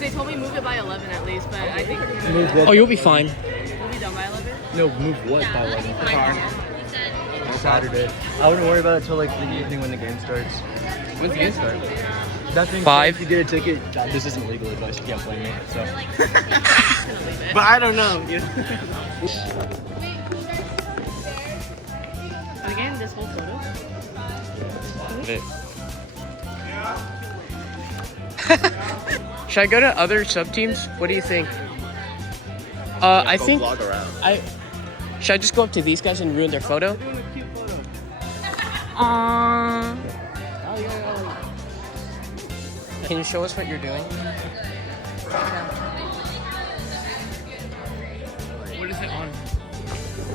Because they told me move it by 11 at least, but I think... Oh, you'll be fine. We'll be done by 11? No, move what by 11? Saturday. I wouldn't worry about it until like the evening when the game starts. When's the game start? That being 5. If you get a ticket, this isn't legal advice. You can't blame me. So. But I don't know. Again, this whole photo? Should I go to other sub teams? What do you think? I think should I just go up to these guys and ruin their photo? Can you show us what you're doing? What is it on?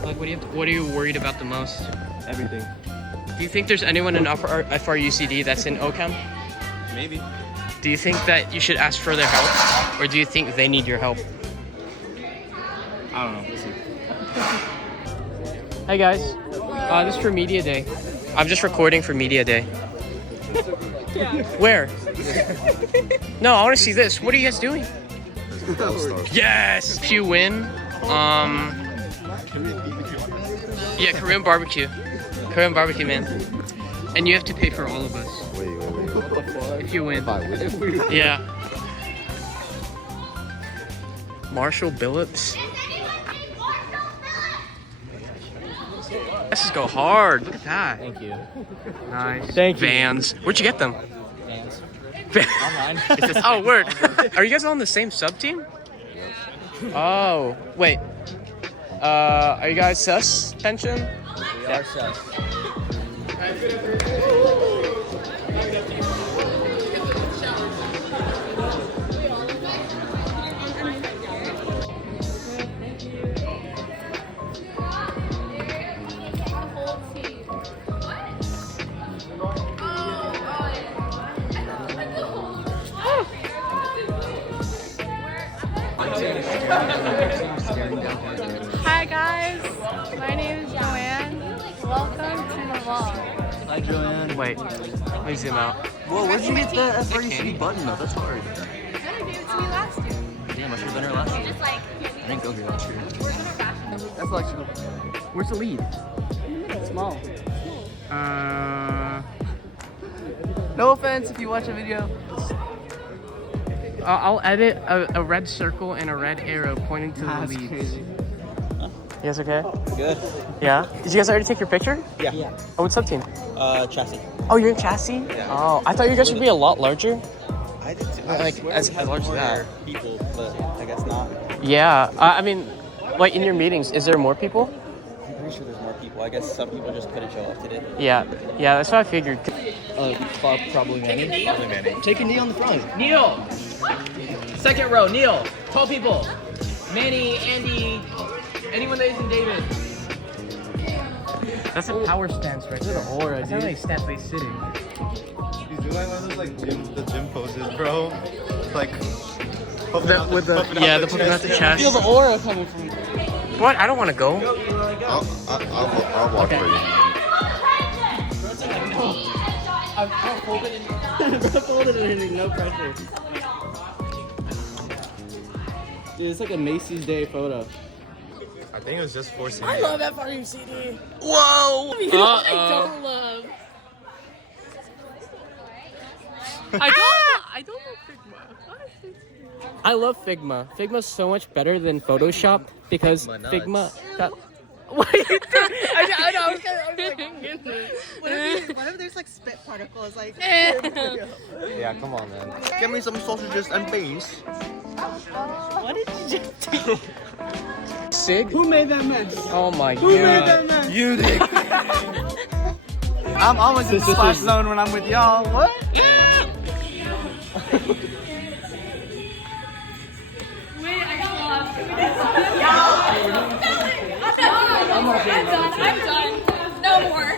Like, what are you worried about the most? Everything. Do you think there's anyone in FRUCD that's in OChem? Maybe. Do you think that you should ask for their help? Or do you think they need your help? I don't know. We'll see. Hey guys, this is for Media Day. I'm just recording for Media Day. Yeah. Where? No, I want to see this. What are you guys doing? Yes! If you win, yeah, Korean barbecue. Korean barbecue, man. And you have to pay for all of us. Wait. What the fuck? If you win. Yeah. Marshall Billups. Let's just go hard. Look at that. Thank you. Nice. Thank you. Vans. Where'd you get them? Hands. Online. Oh, word. Are you guys all on the same sub team? Oh, wait. Are you guys suspension? We are sus. Hi guys, my name is Joanne. Welcome to the vlog. Hi, Joanne. Wait, let me zoom out. Whoa, where'd you get the FRUCD button though? That's hard. Heather gave it to me last year. Damn, I should have been here last year. Just like, I didn't go here last year. That's like. Where's the lead? small. No offense if you watch a video. I'll edit a red circle and a red arrow pointing to the leads. Crazy. You guys okay? Good. Yeah? Did you guys already take your picture? Yeah. Oh, what sub team? Chassis. Oh, you're in chassis? Yeah. Oh, I thought you guys would be a lot larger. I did too. Like, as large as that. People, but I guess not. Yeah, I mean, like in your meetings, is there more people? I'm pretty sure there's more people. I guess some people just couldn't show up today. Yeah, that's what I figured. Probably Manny. Probably Manny. Take a knee on the front. Neil! Second row, Neil. 12 people. Manny, Andy, anyone that isn't David. That's a power stance right there. Aura, That's not like stance-based sitting. He's doing like one of those like gym poses, bro. Like The pumping out the chest. Feel the aura coming from. What? I don't want to go. I'll walk for you. I'm folded in. No pressure. Dude, it's like a Macy's Day photo. I think it was just for I love FRUCD. Whoa! I don't love. I don't love Figma. I love Figma. Figma's so much better than Photoshop because Figma. What are you doing? I know. I was kind of What if there's like spit particles? Like, Yeah, come on, man. Give me some sausages and beans. what did you just do? Sig? Who made that mess? Oh my Who made god. that mess? You did. I'm always in the splash zone when I'm with y'all. What? Wait, I got lost. I'm done. No more.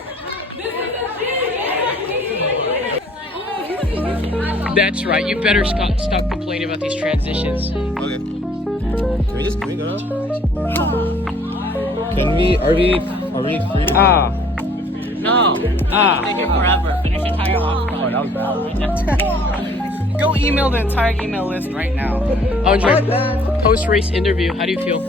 That's right. You better stop complaining about these transitions. Okay. Can we go? Are we free to No. Ah. Take it forever. Finish entire off. Oh, that was bad. Go email the entire email list right now. Andre, post-race interview, how do you feel?